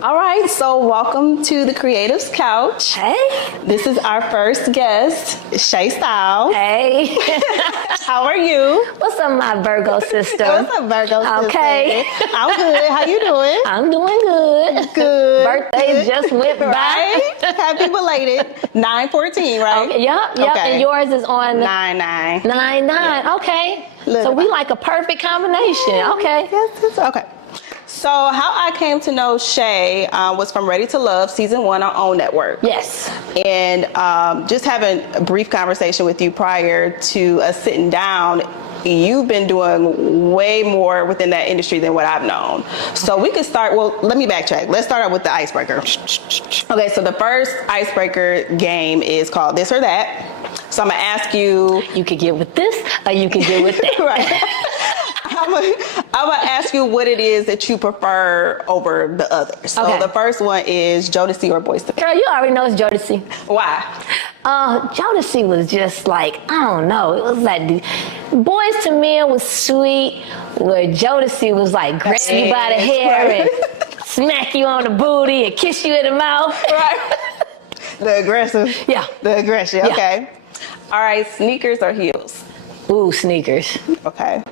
All right, so welcome to the Creatives Couch. Hey. This is our first guest, Shea Styles. Hey. How are you? What's up, my Virgo sister? What's up, Virgo sister? Okay. I'm good. How you doing? I'm doing good. Good. Birthday just went by. Right? Happy belated. 9/14, right? Okay, yep. Okay. And yours is on 9/9. 9/9. Yeah. Okay. Look So we about- like a perfect combination. Okay. Yes. Okay. So how I came to know Shea was from Ready to Love season 1 on OWN Network. Yes. And just having a brief conversation with you prior to us sitting down, you've been doing way more within that industry than what I've known. So we could start, well, let me backtrack. Let's start out with the icebreaker. Okay, so the first icebreaker game is called This or That. So I'm gonna ask you. You could get with this or you could get with that. Right. I'm gonna ask you what it is that you prefer over the others. So Okay. the first one is Jodeci or Boyz II Men. Girl, you already know it's Jodeci. Why? Jodeci was just like, I don't know. It was like, Boyz II Men was sweet, where Jodeci was like, grab you by the hair and smack you on the booty and kiss you in the mouth. Right. The aggressive. Yeah. The aggression. Yeah. Okay. All right. Sneakers or heels? Ooh, sneakers. Okay.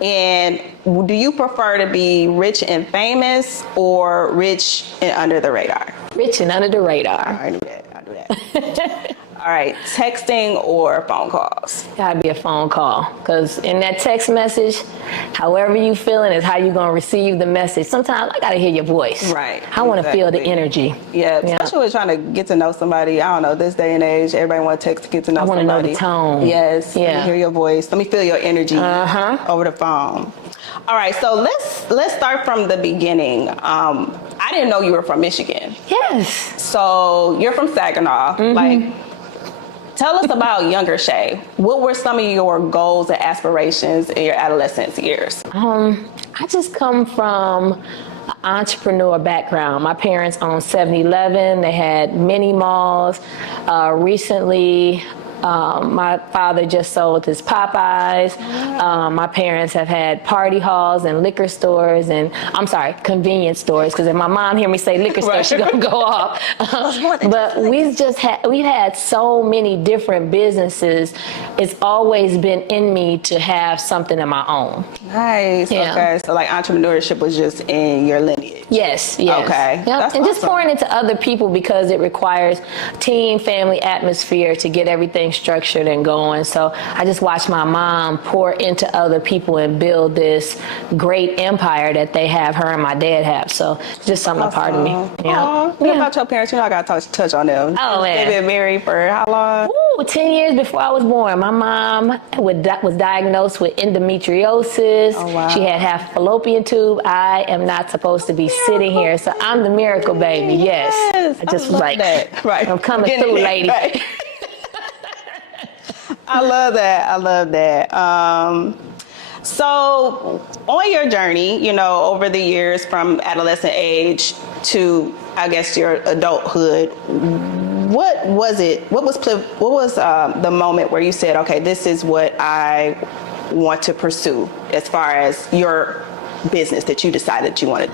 And do you prefer to be rich and famous or rich and under the radar? Rich and under the radar. I do that. All right. Texting or phone calls? Gotta be a phone call. Because in that text message, however you feeling is how you gonna receive the message. Sometimes I gotta hear your voice. Right. I wanna feel the Exactly. energy. Yeah, especially with trying to get to know somebody. I don't know, this day and age, everybody wants to text to get to know I wanna somebody. know the tone. Yes. Yeah. Let me hear your voice. Let me feel your energy over the phone. All right, so let's start from the beginning. I didn't know you were from Michigan. Yes. So you're from Saginaw. Like, tell us about younger Shea. What were some of your goals and aspirations in your adolescence years? I just come from an entrepreneur background. My parents owned 7-Eleven. They had mini malls. Recently, my father just sold his Popeyes. My parents have had party halls and liquor stores convenience stores. Because if my mom hear me say liquor store, Right. she's gonna go off. But we've had so many different businesses. It's always been in me to have something of my own. Nice. Yeah. Okay. So like entrepreneurship was just in your lineage. Yes. Okay. Yep. That's And just awesome. pouring into other people because it requires team, family atmosphere to get everything structured and going. So I just watched my mom pour into other people and build this great empire that they have, her and my dad have. So it's just something a part of me. Yeah. What about your parents? You know, I got to touch on them. Oh, man. They've been married for how long? Ooh, 10 years before I was born. My mom was diagnosed with endometriosis. Oh, wow. She had half a fallopian tube. I am not supposed to be sitting here. So I'm the miracle baby. Yes. I just was love like, that. Right. I'm coming Getting through, it, lady. right. I love that. So on your journey, you know, over the years from adolescent age to, I guess, your adulthood, what was the moment where you said, okay, this is what I want to pursue as far as your business that you decided you wanted?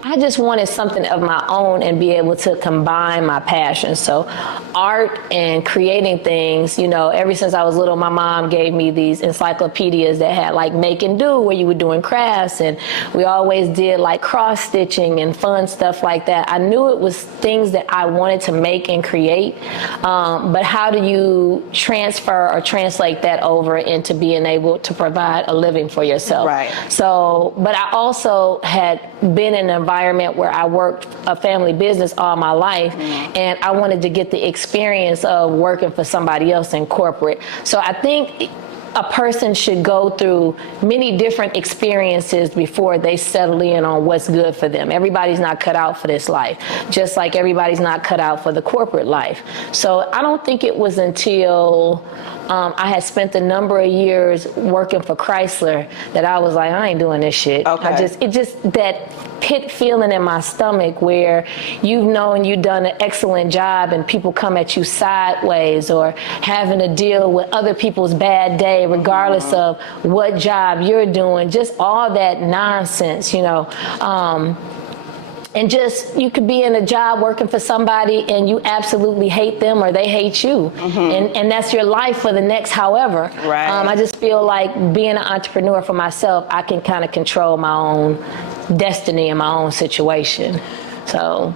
I just wanted something of my own and be able to combine my passions. So art and creating things, you know, ever since I was little, my mom gave me these encyclopedias that had like make and do where you were doing crafts, and we always did like cross stitching and fun stuff like that. I knew it was things that I wanted to make and create, but how do you transfer or translate that over into being able to provide a living for yourself? Right. So, but I also had been in an environment where I worked a family business all my life, and I wanted to get the experience of working for somebody else in corporate. So I think a person should go through many different experiences before they settle in on what's good for them. Everybody's not cut out for this life, just like everybody's not cut out for the corporate life. So I don't think it was until I had spent a number of years working for Chrysler that I was like, I ain't doing this shit. Okay. It just that pit feeling in my stomach where you've known you've done an excellent job and people come at you sideways, or having to deal with other people's bad day regardless of what job you're doing, just all that nonsense, you know. And just, you could be in a job working for somebody and you absolutely hate them or they hate you. And that's your life for the next however. Right. I just feel like being an entrepreneur for myself, I can kind of control my own destiny and my own situation. So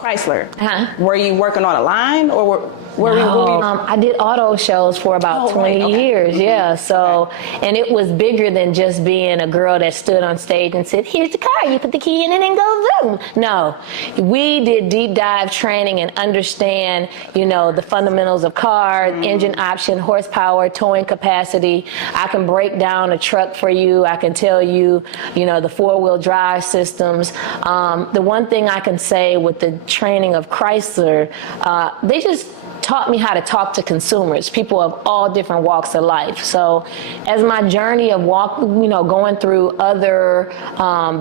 Chrysler, were you working on a line or were you? I did auto shows for about 20 years, yeah. So, and it was bigger than just being a girl that stood on stage and said, here's the car, you put the key in it and go zoom. No, we did deep dive training and understand, the fundamentals of cars, engine option, horsepower, towing capacity. I can break down a truck for you. I can tell you, the four-wheel drive systems. The one thing I can say with the training of Chrysler, they just taught me how to talk to consumers, people of all different walks of life. So as my journey of going through other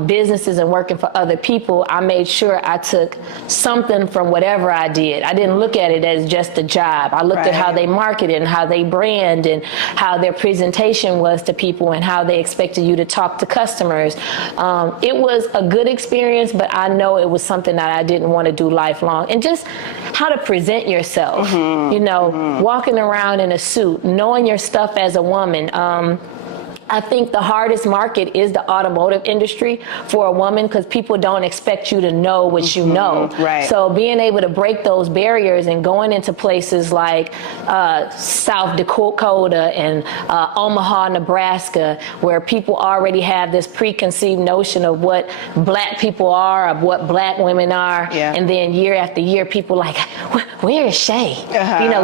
businesses and working for other people, I made sure I took something from whatever I did. I didn't look at it as just a job. I looked at how they marketed and how they brand and how their presentation was to people and how they expected you to talk to customers. It was a good experience, but I know it was something that I didn't want to do lifelong. And just how to present yourself. Walking around in a suit, knowing your stuff as a woman. I think the hardest market is the automotive industry for a woman because people don't expect you to know what you know. Right. So being able to break those barriers and going into places like South Dakota and Omaha, Nebraska, where people already have this preconceived notion of what black people are, of what black women are, and then year after year, people like, where is Shea?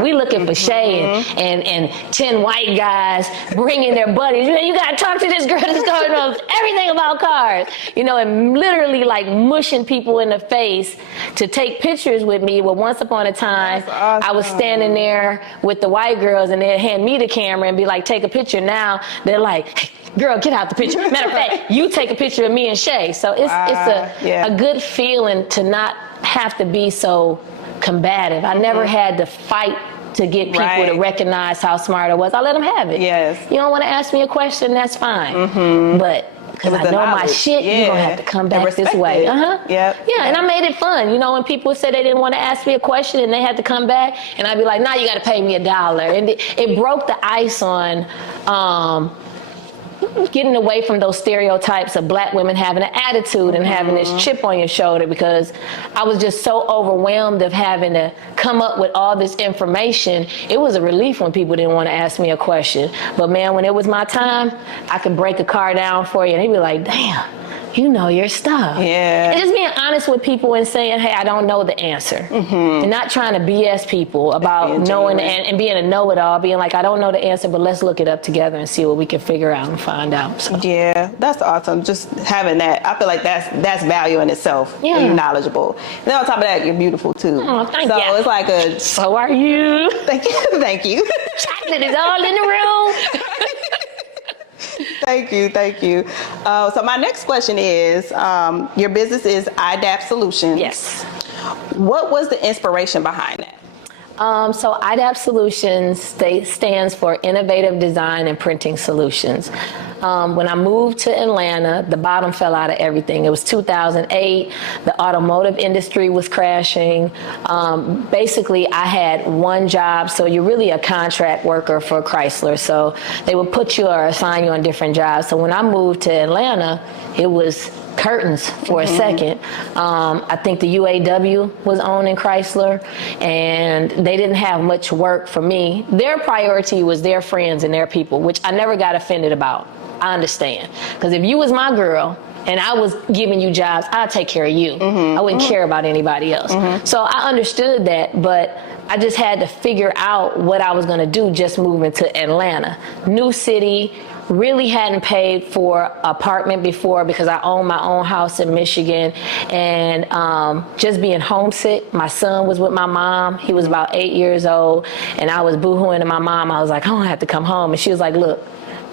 We looking for Shea and 10 white guys bringing their buddies. You got to talk to this girl that's going knows everything about cars, and literally like mushing people in the face to take pictures with me. Well, once upon a time, awesome. I was standing there with the white girls and they'd hand me the camera and be like, take a picture. Now they're like, hey, girl, get out the picture. Matter of fact, you take a picture of me and Shea. So it's a good feeling to not have to be so combative. I never had to fight to get people to recognize how smart I was. I let them have it. Yes. You don't want to ask me a question, that's fine. But because I know my shit, you're going to have to come back this way. Yeah, and I made it fun. When people said they didn't want to ask me a question and they had to come back, and I'd be like, nah, you got to pay me $1. And it broke the ice on getting away from those stereotypes of black women having an attitude and having this chip on your shoulder, because I was just so overwhelmed of having to come up with all this information. It was a relief when people didn't want to ask me a question. But man, when it was my time, I could break a car down for you and they'd be like, damn, you know your stuff. Yeah. And just being honest with people and saying, hey, I don't know the answer. And not trying to BS people about knowing and being a know-it-all, being like, I don't know the answer, but let's look it up together and see what we can figure out and find out. So. Yeah, that's awesome. Just having that, I feel like that's value in itself. Yeah. You're knowledgeable. And then on top of that, you're beautiful too. Oh, thank you. So it's like So are you. Thank you. Thank you. Chocolate is all in the room. Thank you. So my next question is, your business is IDAP Solutions. Yes. What was the inspiration behind that? So IDAP Solutions stands for Innovative Design and Printing Solutions. When I moved to Atlanta, the bottom fell out of everything. It was 2008. The automotive industry was crashing. Basically, I had one job. So you're really a contract worker for Chrysler. So they would put you or assign you on different jobs. So when I moved to Atlanta, it was curtains for a second. I think the UAW was owning Chrysler, and they didn't have much work for me. Their priority was their friends and their people, which I never got offended about. I understand. Because if you was my girl and I was giving you jobs, I'd take care of you. I wouldn't care about anybody else. So I understood that, but I just had to figure out what I was going to do just moving to Atlanta. New city. Really hadn't paid for apartment before because I own my own house in Michigan, and just being homesick. My son was with my mom. He was about 8 years old, and I was boohooing to my mom. I was like, I don't have to come home. And she was like, look,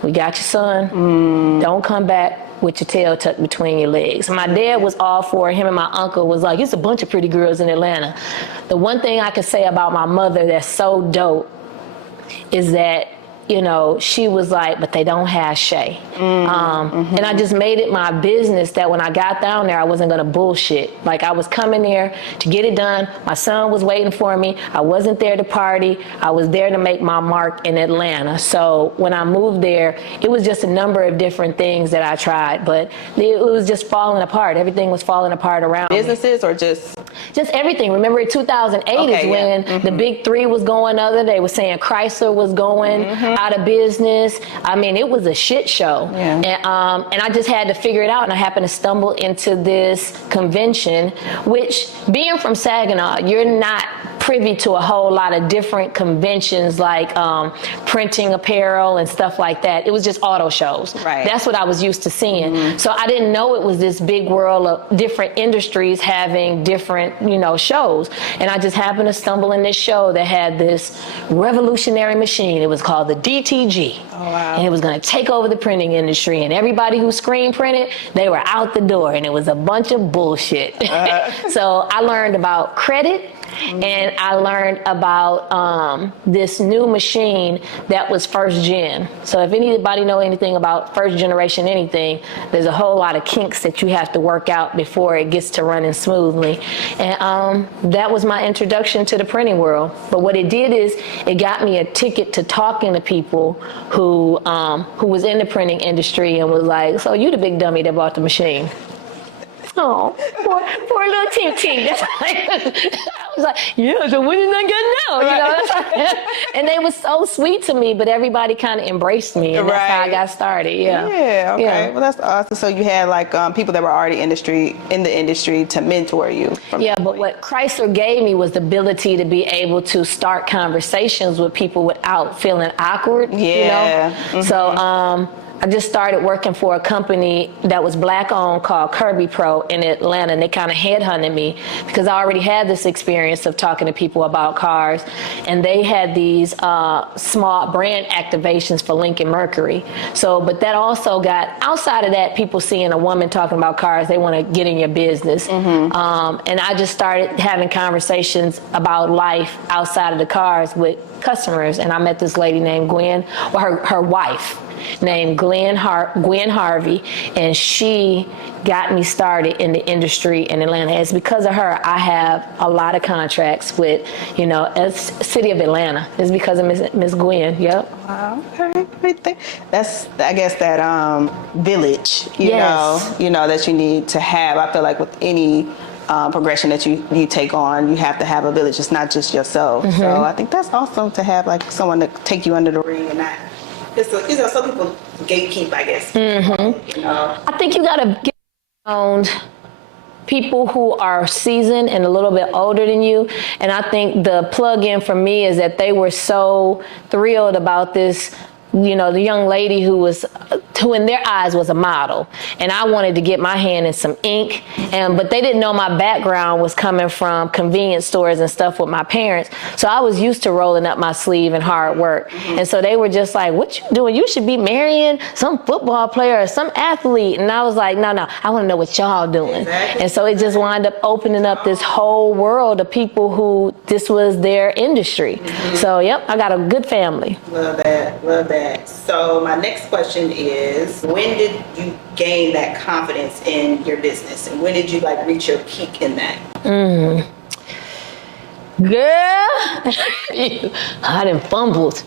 we got your son. Don't come back with your tail tucked between your legs. My dad was all for it. Him and my uncle was like, it's a bunch of pretty girls in Atlanta. The one thing I could say about my mother that's so dope is that you know, she was like, but they don't have Shea. And I just made it my business that when I got down there, I wasn't gonna bullshit. Like, I was coming there to get it done. My son was waiting for me. I wasn't there to party. I was there to make my mark in Atlanta. So when I moved there, it was just a number of different things that I tried, but it was just falling apart. Everything was falling apart around Businesses or just everything. Remember, 2008 is when the big three was going under. They were saying Chrysler was going out of business. I mean, it was a shit show. And I just had to figure it out. And I happened to stumble into this convention, which, being from Saginaw, you're not privy to a whole lot of different conventions like printing apparel and stuff like that. It was just auto shows. Right. That's what I was used to seeing. So I didn't know it was this big world of different industries having different, you know, shows. And I just happened to stumble in this show that had this revolutionary machine. It was called the DTG. Oh, wow. And it was going to take over the printing industry. And everybody who screen printed, they were out the door. And it was a bunch of bullshit. So I learned about credit. And I learned about this new machine that was first gen. So if anybody know anything about first generation anything, there's a whole lot of kinks that you have to work out before it gets to running smoothly. And that was my introduction to the printing world. But what it did is it got me a ticket to talking to people who was in the printing industry and was like, so you the big dummy that bought the machine. Oh, poor little Tink Tink. I was like, yeah, so what did I get now? You know, and they were so sweet to me, but everybody kind of embraced me, and that's how I got started. Yeah, okay. Well, that's awesome. So you had like people that were already in the industry to mentor you. But what Chrysler gave me was the ability to be able to start conversations with people without feeling awkward. You know? So I just started working for a company that was black owned called Kirby Pro in Atlanta, and they kind of headhunted me because I already had this experience of talking to people about cars, and they had these small brand activations for Lincoln Mercury. So, but that also got, outside of that, people seeing a woman talking about cars, they want to get in your business. And I just started having conversations about life outside of the cars with customers, and I met this lady named Gwen, or her wife, named Gwen Harvey, and she got me started in the industry in Atlanta. It's because of her I have a lot of contracts with, you know, city of Atlanta. It's because of Miss Gwen. Yep. Wow. Okay. That's, I guess, that village, you know, that you need to have. I feel like with any progression that you take on, you have to have a village. It's not just yourself. So I think that's awesome to have like someone to take you under the ring and not. You know, some people gatekeep, I guess. You know? I think you gotta get around people who are seasoned and a little bit older than you. And I think the plug-in for me is that they were so thrilled about this, you know, the young lady who in their eyes was a model, and I wanted to get my hand in some ink, but they didn't know my background was coming from convenience stores and stuff with my parents, so I was used to rolling up my sleeve and hard work. And so they were just like, what you doing? You should be marrying some football player or some athlete. And I was like, no, I want to know what y'all doing. And so it just wound up opening up this whole world of people who this was their industry. So yep, I got a good family. Love that. So my next question is, when did you gain that confidence in your business, and when did you like reach your peak in that? Girl, I done fumbled.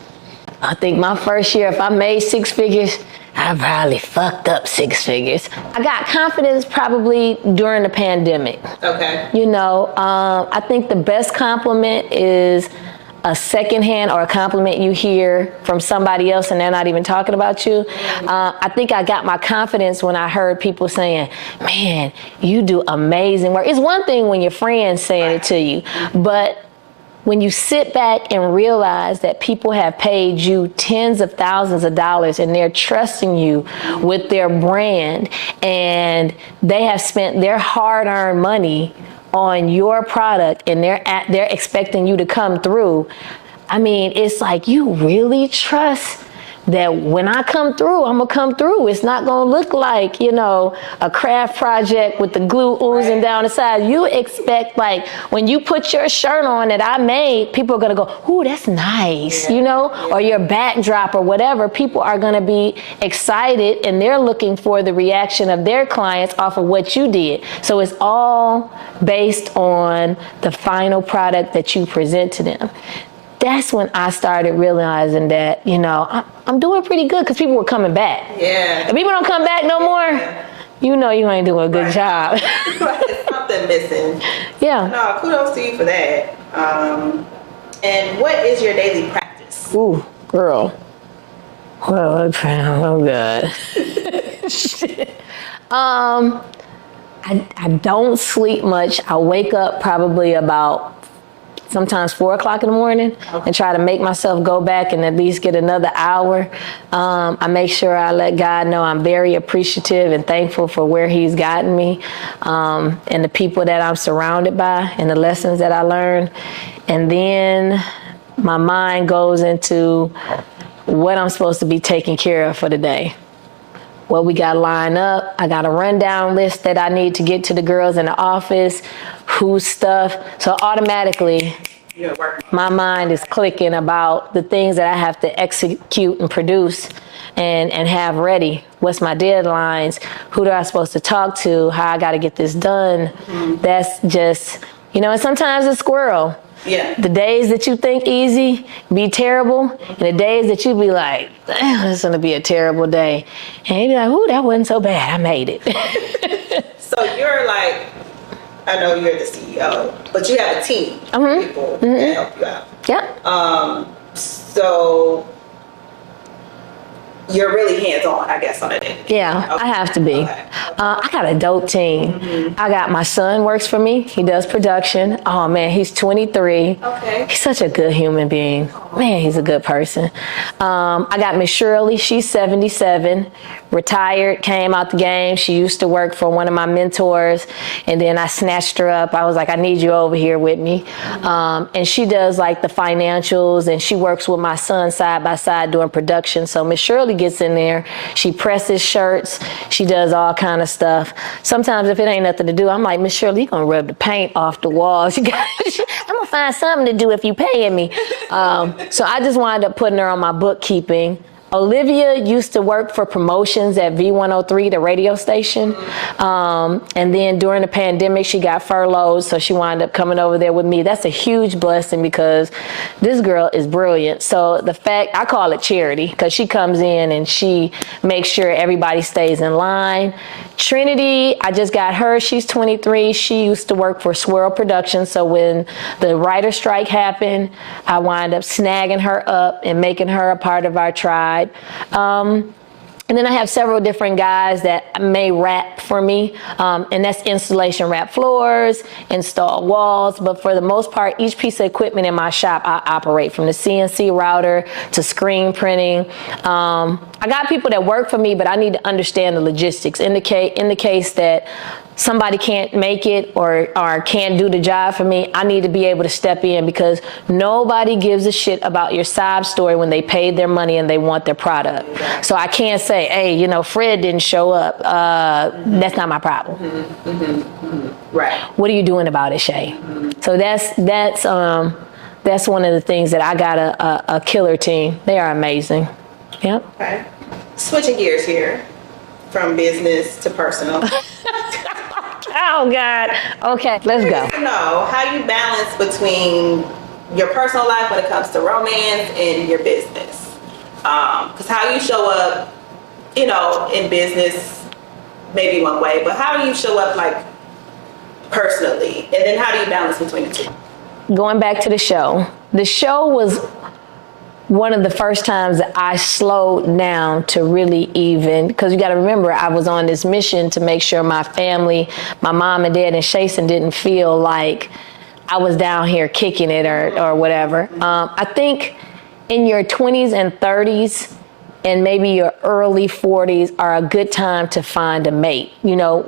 I think my first year, if I made six figures, I probably fucked up six figures. I got confidence probably during the pandemic. Okay. You know, I think the best compliment is a secondhand or a compliment you hear from somebody else and they're not even talking about you. I think I got my confidence when I heard people saying, man, you do amazing work. It's one thing when your friends saying it to you, but when you sit back and realize that people have paid you tens of thousands of dollars and they're trusting you with their brand, and they have spent their hard-earned money on your product, and they're expecting you to come through. I mean, it's like, you really trust that when I come through, I'm gonna come through. It's not gonna look like, you know, a craft project with the glue oozing down the side. You expect, like, when you put your shirt on that I made, people are gonna go, ooh, that's nice, you know, or your backdrop or whatever. People are gonna be excited and they're looking for the reaction of their clients off of what you did. So it's all based on the final product that you present to them. That's when I started realizing that, you know, I'm doing pretty good because people were coming back. Yeah. If people don't come back no more, you know you ain't doing a good job. It's something missing. Yeah. No, kudos to you for that. And what is your daily practice? Ooh, girl. Well, oh God. I don't sleep much. I wake up probably about sometimes 4 o'clock in the morning and try to make myself go back and at least get another hour. I make sure I let God know I'm very appreciative and thankful for where he's gotten me, and the people that I'm surrounded by and the lessons that I learned. And then my mind goes into what I'm supposed to be taking care of for the day. What we got lined up. I got a rundown list that I need to get to the girls in the office, whose stuff. So automatically, my mind is clicking about the things that I have to execute and produce and have ready. What's my deadlines? Who do I supposed to talk to? How I got to get this done? Mm-hmm. That's just, you know, and sometimes it's squirrel. Yeah. The days that you think easy be terrible, and the days that you be like, damn, this is gonna be a terrible day. And you be like, ooh, that wasn't so bad, I made it. So you're like, I know you're the CEO, but you have a team of people that help you out. Yeah. So you're really hands-on, I guess, on it. Yeah, okay. I have to be. Okay. I got a dope team. Mm-hmm. I got my son works for me. He does production. Oh, man, he's 23. Okay. He's such a good human being. Man, he's a good person. I got Miss Shirley. She's 77. Retired, came out the game. She used to work for one of my mentors, and then I snatched her up. I was like, I need you over here with me. And she does like the financials, and she works with my son side by side doing production. So Miss Shirley gets in there. She presses shirts. She does all kind of stuff. Sometimes if it ain't nothing to do, I'm like, Miss Shirley, you gonna rub the paint off the walls. I'm gonna find something to do if you paying me. So I just wound up putting her on my bookkeeping. Olivia used to work for promotions at V103, the radio station. And then during the pandemic, she got furloughed, so she wound up coming over there with me. That's a huge blessing because this girl is brilliant. So the fact, I call it charity, because she comes in and she makes sure everybody stays in line. Trinity, I just got her. She's 23. She used to work for Swirl Productions. So when the writer strike happened, I wound up snagging her up and making her a part of our tribe. And then I have several different guys that may wrap for me, and that's installation, wrap floors, install walls. But for the most part, each piece of equipment in my shop, I operate, from the CNC router to screen printing. I got people that work for me, but I need to understand the logistics. In the case that somebody can't make it or can't do the job for me, I need to be able to step in, because nobody gives a shit about your sob story when they paid their money and they want their product. So I can't say, hey, you know, Fred didn't show up. That's not my problem. Right. What are you doing about it, Shea? So that's one of the things that I got a killer team. They are amazing. Yep. Okay. Switching gears here from business to personal. Oh, God. Okay, let's go. To know how you balance between your personal life when it comes to romance and your business. Because how you show up, you know, in business, maybe one way, but how do you show up, like, personally? And then how do you balance between the two? Going back to the show was one of the first times that I slowed down to really even, because you got to remember, I was on this mission to make sure my family, my mom and dad and Shason didn't feel like I was down here kicking it or whatever. I think in your 20s and 30s, and maybe your early 40s are a good time to find a mate. You know,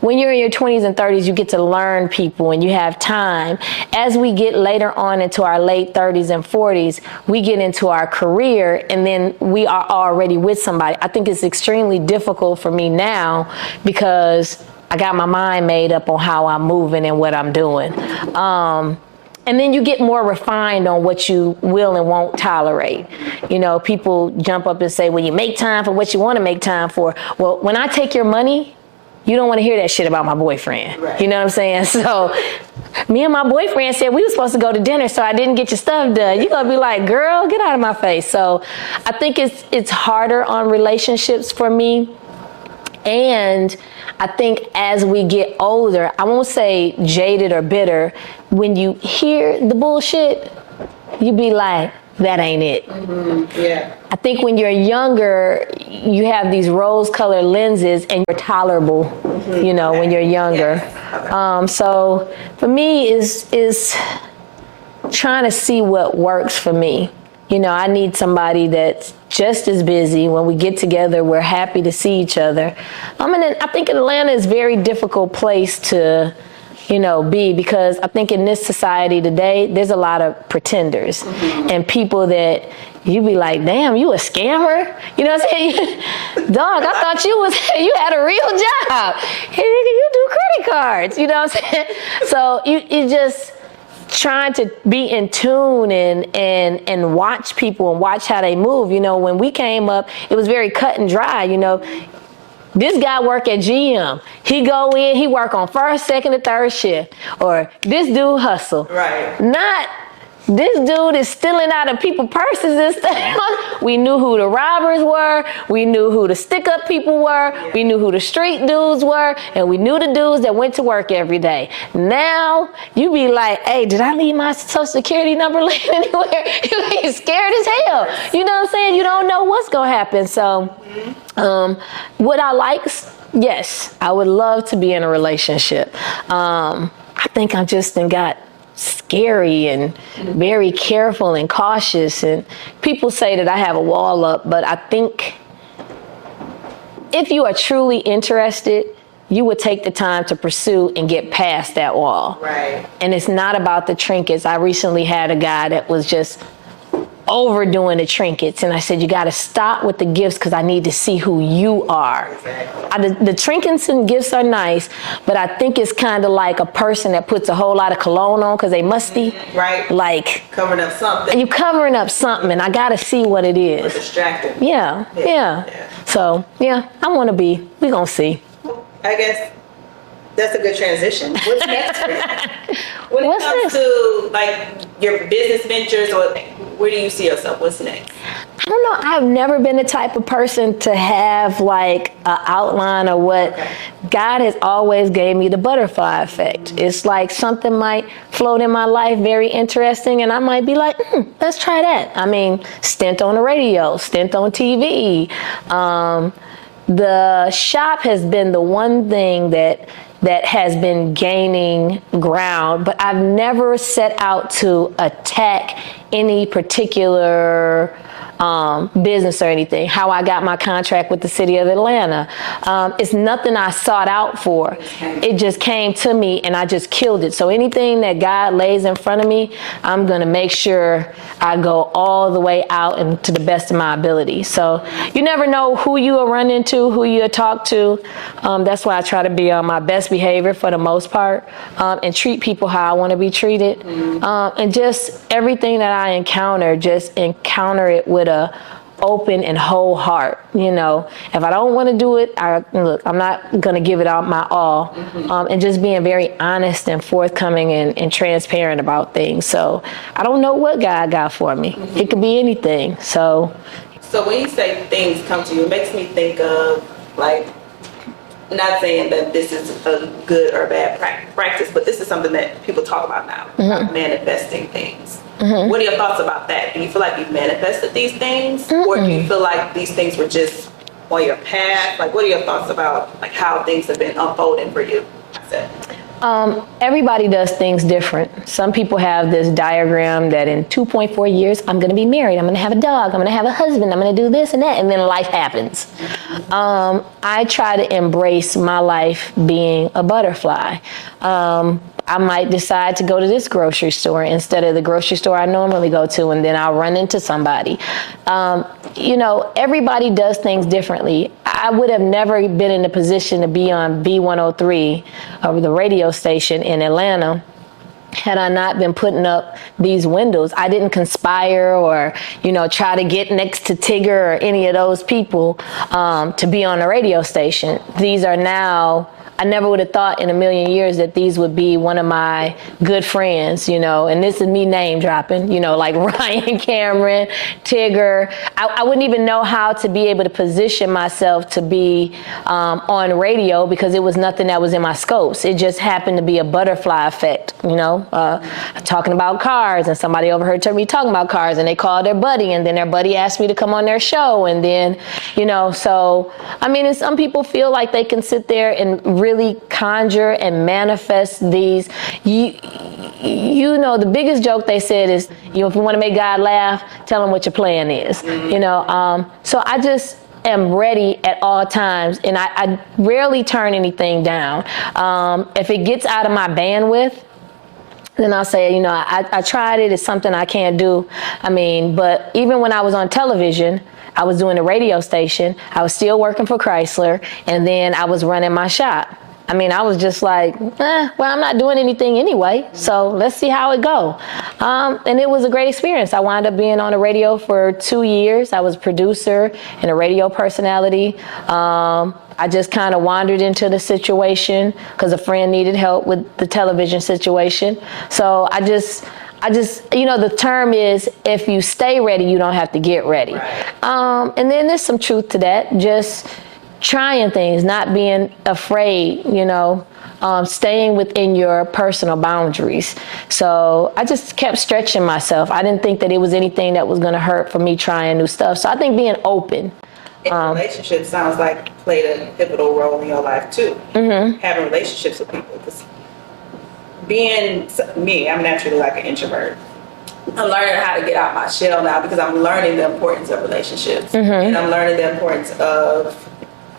when you're in your 20s and 30s, you get to learn people and you have time. As we get later on into our late 30s and 40s, we get into our career and then we are already with somebody. I think it's extremely difficult for me now because I got my mind made up on how I'm moving and what I'm doing. And then you get more refined on what you will and won't tolerate. You know, people jump up and say, well, you make time for what you want to make time for. Well, when I take your money, you don't want to hear that shit about my boyfriend. Right. You know what I'm saying? So me and my boyfriend said we were supposed to go to dinner, so I didn't get your stuff done. You're going to be like, girl, get out of my face. So I think it's harder on relationships for me. And I think as we get older, I won't say jaded or bitter, when you hear the bullshit, you be like, that ain't it. Mm-hmm. Yeah. I think when you're younger, you have these rose-colored lenses and you're tolerable, you know, when you're younger. Okay. So for me, is trying to see what works for me. You know, I need somebody that's just as busy. When we get together, we're happy to see each other. I think Atlanta is a very difficult place to, you know, be, because I think in this society today, there's a lot of pretenders and people that you be like, damn, you a scammer? You know what I'm saying? Dog, I thought you had a real job. Hey, you do credit cards, you know what I'm saying? So you just trying to be in tune and watch people and watch how they move. You know, when we came up, it was very cut and dry, you know. This guy work at GM. He go in, he work on first, second, and third shift. Or this dude hustle. Right. Not this dude is stealing out of people's purses and stuff. We knew who the robbers were. We knew who the stick-up people were. Yeah. We knew who the street dudes were. And we knew the dudes that went to work every day. Now, you be like, hey, did I leave my social security number laying anywhere? You be scared as hell. You know what I'm saying? You don't know what's going to happen. So, would I like? Yes, I would love to be in a relationship. I think I just got scary and very careful and cautious, and people say that I have a wall up, but I think if you are truly interested, you would take the time to pursue and get past that wall. Right. And it's not about the trinkets. I recently had a guy that was just overdoing the trinkets, and I said, you got to stop with the gifts because I need to see who you are. Exactly. The trinkets and gifts are nice, but I think it's kind of like a person that puts a whole lot of cologne on because they musty. Right. Like covering up something. you covering up something, and I got to see what it is. Distracting. Yeah. So yeah, we're gonna see. I guess that's a good transition. What's next for you? When it What's comes next? to like your business ventures, or where do you see yourself? What's next? I don't know. I've never been the type of person to have like an outline of what. Okay. God has always gave me the butterfly effect. It's like something might float in my life, very interesting, and I might be like, let's try that. I mean, stint on the radio, stint on TV. The shop has been the one thing that has been gaining ground, but I've never set out to attack any particular business or anything. How I got my contract with the city of Atlanta. It's nothing I sought out for. It just came to me and I just killed it. So anything that God lays in front of me, I'm going to make sure I go all the way out and to the best of my ability. So you never know who you will run into, who you'll talk to. That's why I try to be on my best behavior for the most part, and treat people how I want to be treated. And just everything that I encounter, just encounter it with a open and whole heart. You know, if I don't want to do it, I'm not going to give it out my all. And just being very honest and forthcoming and transparent about things. So I don't know what God got for me. It could be anything. So when you say things come to you, it makes me think of like, not saying that this is a good or bad practice, but this is something that people talk about now, about manifesting things. What are your thoughts about that? Do you feel like you've manifested these things, or do you feel like these things were just on your path? Like, what are your thoughts about like how things have been unfolding for you? Everybody does things different. Some people have this diagram that in 2.4 years, I'm going to be married, I'm going to have a dog, I'm going to have a husband, I'm going to do this and that, and then life happens. I try to embrace my life being a butterfly. I might decide to go to this grocery store instead of the grocery store I normally go to, and then I'll run into somebody. Everybody does things differently. I would have never been in a position to be on B103, or the radio station in Atlanta, had I not been putting up these windows. I didn't conspire or, try to get next to Tigger or any of those people to be on a radio station. These are now, I never would have thought in a million years that these would be one of my good friends, and this is me name dropping, like Ryan Cameron, Tigger. I wouldn't even know how to be able to position myself to be on radio because it was nothing that was in my scopes. It just happened to be a butterfly effect, talking about cars, and somebody overheard me talking about cars, and they called their buddy, and then their buddy asked me to come on their show, and then, so, and some people feel like they can sit there and really conjure and manifest these. The biggest joke they said is, if you want to make God laugh, tell him what your plan is. So I just am ready at all times, and I rarely turn anything down. If it gets out of my bandwidth, then I'll say, I tried it. It's something I can't do. But even when I was on television, I was doing a radio station. I was still working for Chrysler, and then I was running my shop. I was just like, well, I'm not doing anything anyway, so let's see how it go. And it was a great experience. I wound up being on the radio for 2 years. I was a producer and a radio personality. I just kind of wandered into the situation because a friend needed help with the television situation. So I just, the term is, if you stay ready, you don't have to get ready. Right. And then there's some truth to that. Just trying things, not being afraid, staying within your personal boundaries. So I just kept stretching myself. I didn't think that it was anything that was going to hurt for me trying new stuff. So I think being open. And relationships sounds like played a pivotal role in your life too. Mm-hmm. Having relationships with people. Because being me, I'm naturally like an introvert. I'm learning how to get out my shell now because I'm learning the importance of relationships. Mm-hmm. And I'm learning the importance of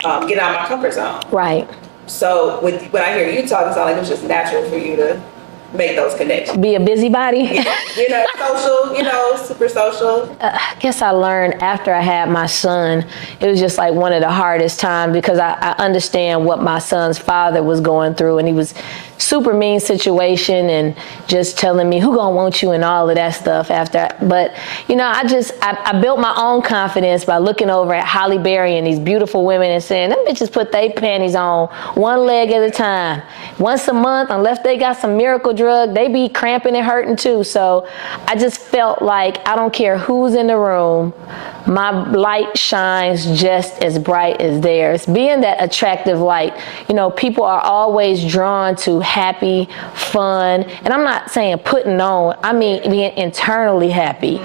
getting out of my comfort zone. Right. So when I hear you talk, it sounds like it's just natural for you to make those connections. Be a busybody. Social, super social. I guess I learned after I had my son, it was just like one of the hardest times because I understand what my son's father was going through, and he was super mean situation and just telling me who gonna want you and all of that stuff after. But I built my own confidence by looking over at Holly Berry and these beautiful women and saying, them bitches put their panties on one leg at a time. Once a month, unless they got some miracle drug, they be cramping and hurting too. So I just felt like I don't care who's in the room, my light shines just as bright as theirs. Being that attractive light, people are always drawn to happy, fun, and I'm not saying putting on, I mean being internally happy.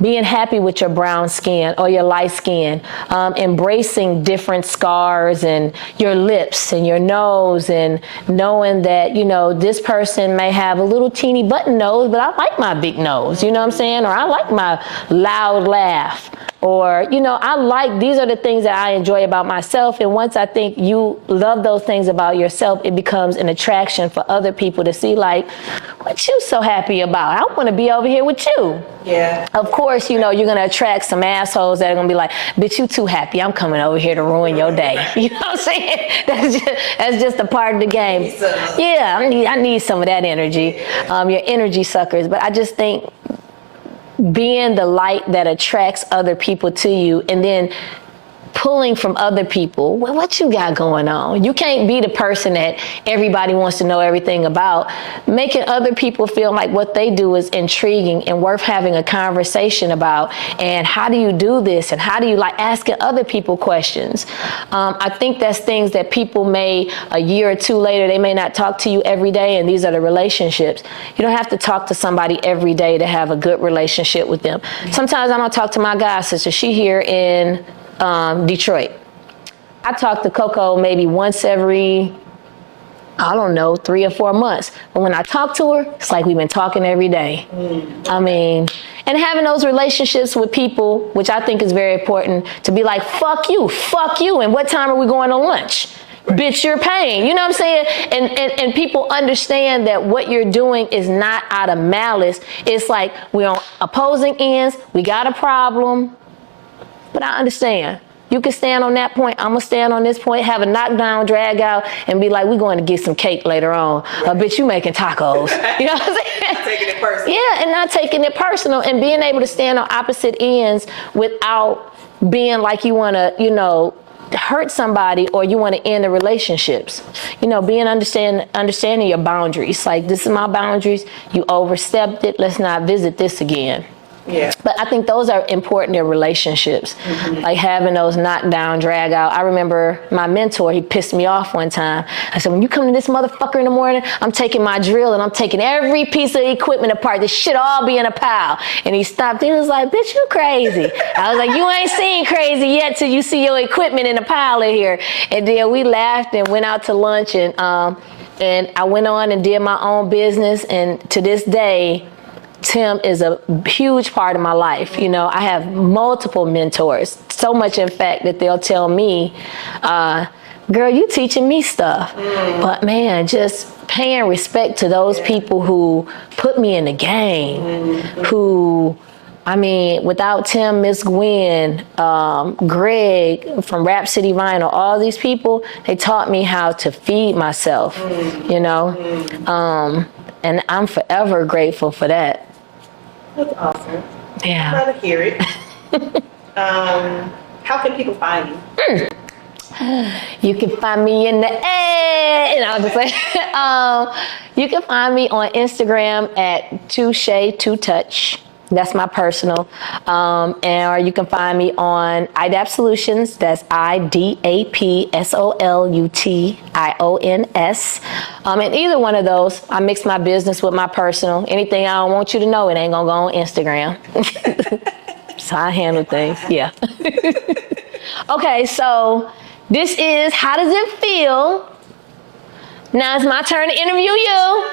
Being happy with your brown skin or your light skin, embracing different scars and your lips and your nose, and knowing that, this person may have a little teeny button nose, but I like my big nose, you know what I'm saying? Or I like my loud laugh. Or, these are the things that I enjoy about myself. And once I think you love those things about yourself, it becomes an attraction for other people to see, like, what you so happy about? I want to be over here with you. Yeah. Of course, you're going to attract some assholes that are going to be like, bitch, you too happy. I'm coming over here to ruin your day. You know what I'm saying? That's just a part of the game. Yeah, I need some of that energy. Your energy suckers. But I just think being the light that attracts other people to you, and then pulling from other people, well, what you got going on? You can't be the person that everybody wants to know everything about. Making other people feel like what they do is intriguing and worth having a conversation about. And how do you do this? And how do you like asking other people questions? I think that's things that people may, a year or two later, they may not talk to you every day. And these are the relationships. You don't have to talk to somebody every day to have a good relationship with them. Sometimes I don't talk to my god sister. She here in Detroit. I talk to Coco maybe once every I don't know, 3 or 4 months. But when I talk to her, it's like we've been talking every day. I mean, and having those relationships with people, which I think is very important, to be like, fuck you, and what time are we going to lunch? Bitch, you're paying. You know what I'm saying? And people understand that what you're doing is not out of malice. It's like we're on opposing ends. We got a problem. But I understand. You can stand on that point. I'm going to stand on this point, have a knockdown, drag out, and be like, we're going to get some cake later on. Bitch, you making tacos. You know what I'm saying? Not taking it personal. Yeah, and not taking it personal, and being able to stand on opposite ends without being like you want to, you know, hurt somebody or you want to end the relationships. You know, being understanding your boundaries. Like, this is my boundaries. You overstepped it. Let's not visit this again. Yeah. But I think those are important in relationships, like having those knockdown, drag out. I remember my mentor, he pissed me off one time. I said, when you come to this motherfucker in the morning, I'm taking my drill and I'm taking every piece of equipment apart. This shit all be in a pile. And he stopped. He was like, bitch, you crazy. I was like, you ain't seen crazy yet till you see your equipment in a pile in here. And then we laughed and went out to lunch, and I went on and did my own business. And to this day, Tim is a huge part of my life. You know, I have multiple mentors, so much in fact that they'll tell me, girl, you teaching me stuff. But man, just paying respect to those people who put me in the game, who, I mean, without Tim, Miss Gwen, Greg from Rap City Vinyl, all these people, they taught me how to feed myself, you know? And I'm forever grateful for that. That's awesome. Yeah. I'd rather hear it. How can people find you? You can find me in the you know, just like, you can find me on Instagram at Shea2Touch. That's my personal. Or you can find me on IDAP Solutions. That's IDAPSOLUTIONS. And either one of those, I mix my business with my personal. Anything I don't want you to know, it ain't gonna go on Instagram. So I handle things, yeah. Okay, so this is How Does It Feel? Now it's my turn to interview you.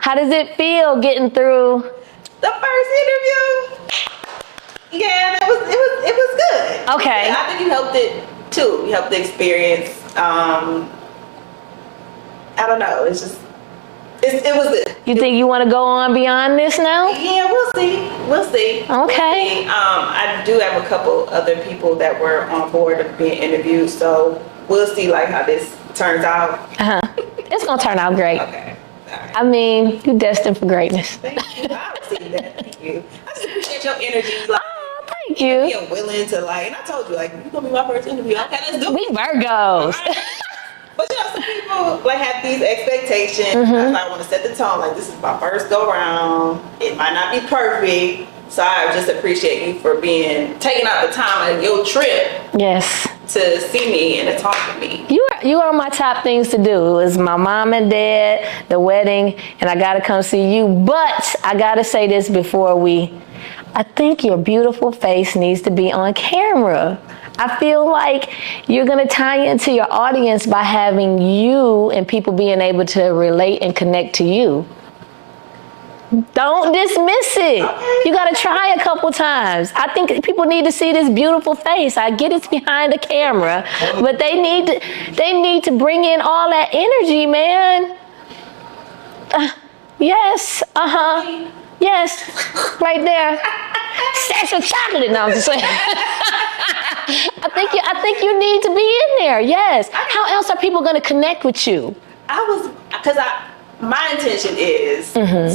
How does it feel getting through The first interview, yeah, it was good. Okay. I think you helped it too. You helped the experience. I don't know. It was good. You think you want to go on beyond this now? Yeah, we'll see. Okay. We'll see. I do have a couple other people that were on board of being interviewed, so we'll see like how this turns out. It's gonna turn out great. Okay. Right. I mean, you're destined for greatness. Thank you. I received that. Thank you. I just appreciate your energy. Like, Thank you. being willing to like, and I told you like, you're gonna be my first interview. Okay, let's do it. We Virgos. Right. But you know, some people like have these expectations. I want to set the tone. Like, this is my first go round. It might not be perfect. So I just appreciate you for taking out the time of your trip. Yes. To see me and to talk to me. You are my top things to do. It was my mom and dad, the wedding, and I gotta come see you. But I gotta say this before I think your beautiful face needs to be on camera. I feel like you're gonna tie into your audience by having you and people being able to relate and connect to you. Don't dismiss it. Okay. You gotta try a couple times. I think people need to see this beautiful face. I get it's behind the camera, but they need to bring in all that energy, man. Yes, yes, right there. Stash of chocolate. No, I'm just saying. I think you need to be in there. Yes. How else are people gonna connect with you? My intention is I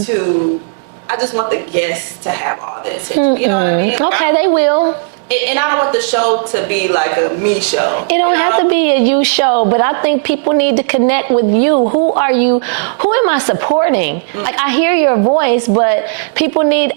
just want the guests to have all the attention. You know what I mean? Okay, they will. And I don't want the show to be like a me show. It don't have to be a you show, but I think people need to connect with you. Who are you? Who am I supporting? Like, I hear your voice, but people need,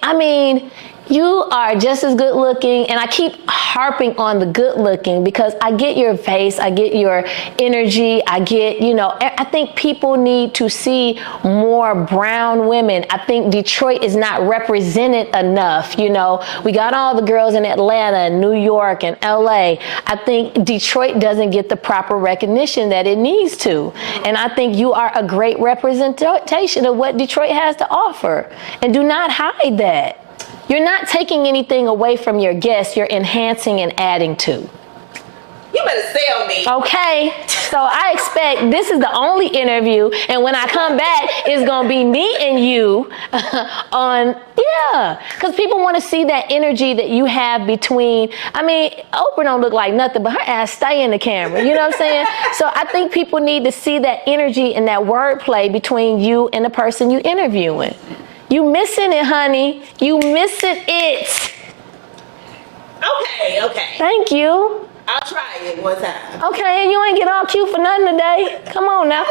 You are just as good looking, and I keep harping on the good looking because I get your face, I get your energy, I get, I think people need to see more brown women. I think Detroit is not represented enough. We got all the girls in Atlanta and New York and LA. I think Detroit doesn't get the proper recognition that it needs to. And I think you are a great representation of what Detroit has to offer. And do not hide that. You're not taking anything away from your guests. You're enhancing and adding to. You better sell me. Okay. So I expect this is the only interview. And when I come back, it's going to be me and you because people want to see that energy that you have between, Oprah don't look like nothing, but her ass stay in the camera. You know what I'm saying? So I think people need to see that energy and that wordplay between you and the person you interviewing. You missing it, honey. You missing it. Okay. Thank you. I'll try it one time. Okay, and you ain't get all cute for nothing today. Come on now.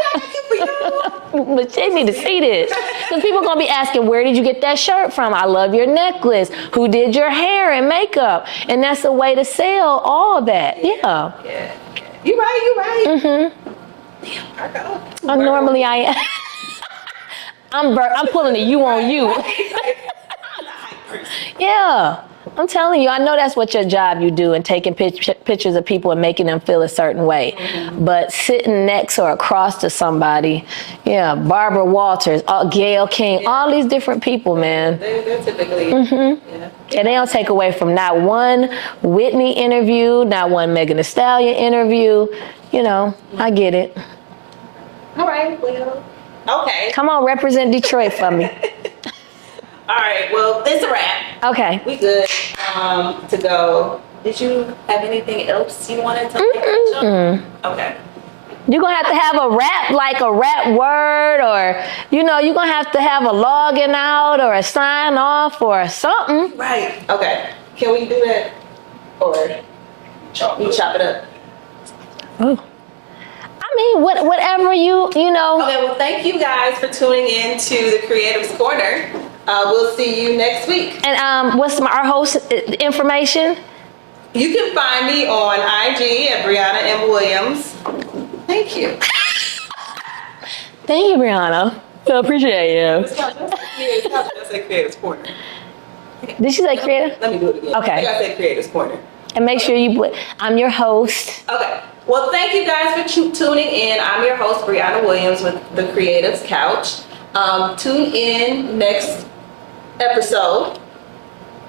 But they need to see this. Because people are going to be asking, where did you get that shirt from? I love your necklace. Who did your hair and makeup? And that's a way to sell all that. Yeah. You're right. Mm-hmm. Normally I am. I'm pulling a you on you. Yeah. I'm telling you, I know that's what your job you do, and taking pictures of people and making them feel a certain way. Mm-hmm. But sitting next or across to somebody, Barbara Walters, Gayle King, all these different people, man. They're typically, and they don't take away from not one Whitney interview, not one Megan Thee Stallion interview. I get it. All right, well, okay. Come on, represent Detroit for me. All right, well, it's a wrap. Okay. We good to go. Did you have anything else you wanted to touch on? Okay. You're going to have a rap, like a rap word, or, you're going to have to have a logging out or a sign off or something. Right. Okay. Can we do that? Or you chop it up? Ooh. Whatever you know. Okay, well, thank you guys for tuning in to the Creatives Corner. We'll see you next week. And what's our host information? You can find me on IG at Brianna M. Williams. Thank you. Thank you, Brianna. I appreciate you. I said Creatives Corner. Did she say creative? Let me do it again. Okay. I think I said Creatives Corner. And make sure I'm your host. Okay. Well, thank you guys for tuning in. I'm your host, Brianna Williams with The Creatives Couch. Tune in next episode.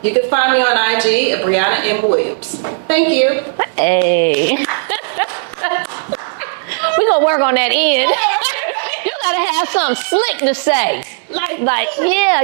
You can find me on IG at Brianna M. Williams. Thank you. Hey. We're going to work on that end. You got to have something slick to say. Like, yeah.